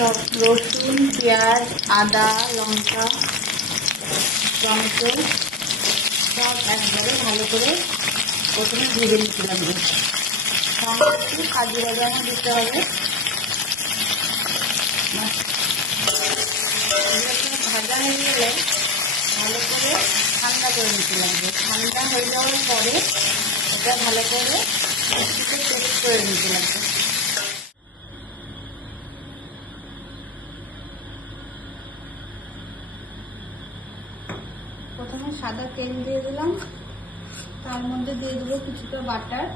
সব রসুন, পেঁয়াজ, আদা, লঙ্কা, টমেটো সব একবারে ভালো করে প্রথমে ভেজে নিচ্ছিলাম। সঙ্গে একটু কাজু বাদামও দিতে হবে। ভাজা হয়ে গেলে ভালো করে ঠান্ডা করে নিতে লাগবে। ঠান্ডা হয়ে যাওয়ার পরে এটা ভালো করে মিক্সিতে পেস্ট করে নিতে লাগবে। প্রথমে সাদা তেল দিয়ে দিলাম, তার মধ্যে দিয়ে দেবো কিছুটা বাটার।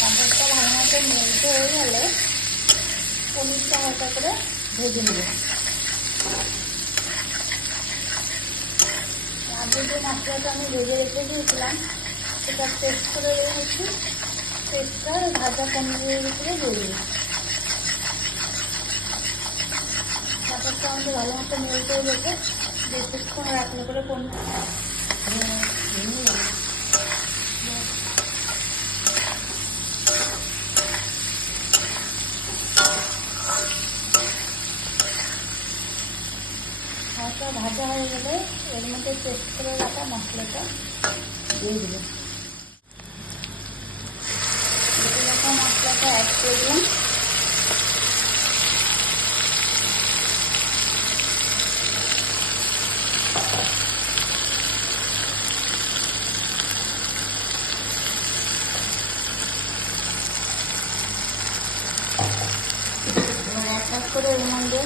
বাটারটা ভালো মতো মেল্ট হয়ে গেলে পনিরটা হালকা করে ভেজে নেব। আগে যে মশলাটা আমি ভেজে রেখে দিয়েছিলাম সেটা পেস্ট করে রেখেছি, পেস্টটা ভাজা পনিরের ভিতরে দিয়ে দিই। বাটারটা আমাদের ভালো মতো মেল্ট হয়ে যেতে বেশিক্ষণ রাখলে করে পনির হালকা ভাজা হয়ে গেলে এর মধ্যে পেস্ট করে রাখা মশলাটা দিয়ে দেবো। মশলাটা অ্যাড করে দিলাম। এক এক করে এর মধ্যে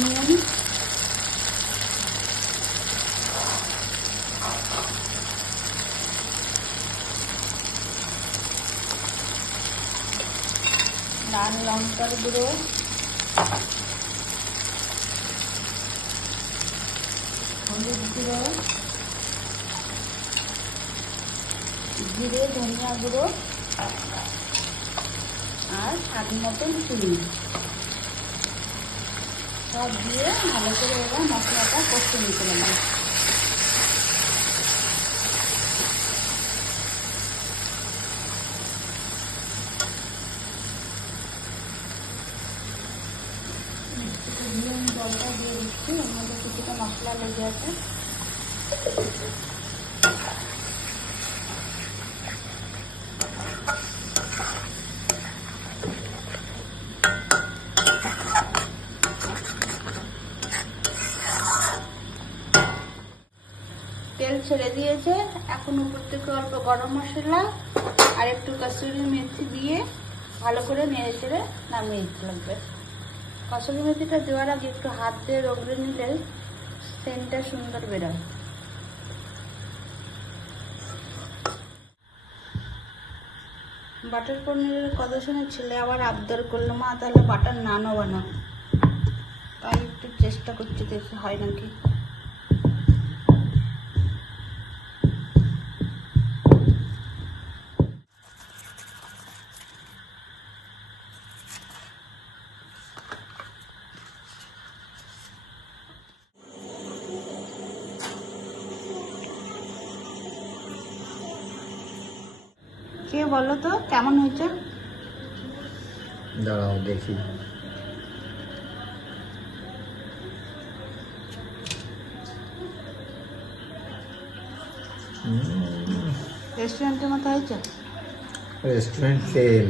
নুন, লাল লঙ্কার গুঁড়ো, হলুদ গুঁড়ো, জিরে ধনিয়া গুঁড়ো আর স্বাদ মতন চিনি সব দিয়ে ভালো করে এবার মশলাটা কষে নিতে লাগবে। জলটা দিয়ে দিচ্ছি, ওর মধ্যে কিছুটা মশলা লেগে আছে। তেল ছেড়ে দিয়েছে, এখন উপর থেকে অল্প গরম মশলা আর একটু কসুরি মেথি দিয়ে ভালো করে নেড়ে চেড়ে নামিয়ে দিতে লাগবে। কসুরি মেথিটা দেওয়ার আগে একটু হাত দিয়ে রগড়ে নিলে সেন্টটা সুন্দর বেরোয়। বাটার পনিরের কথা শুনে ছেলে আবার আবদার করলো, মা তাহলে বাটার নানও বানাও। তাই একটু চেষ্টা করছি দেখি হয় নাকি। কে বলো তো কেমন হয়েছে? দাঁড়াও দেখি। রেস্টুরেন্টের মতো হয়েছে? Restaurant fail.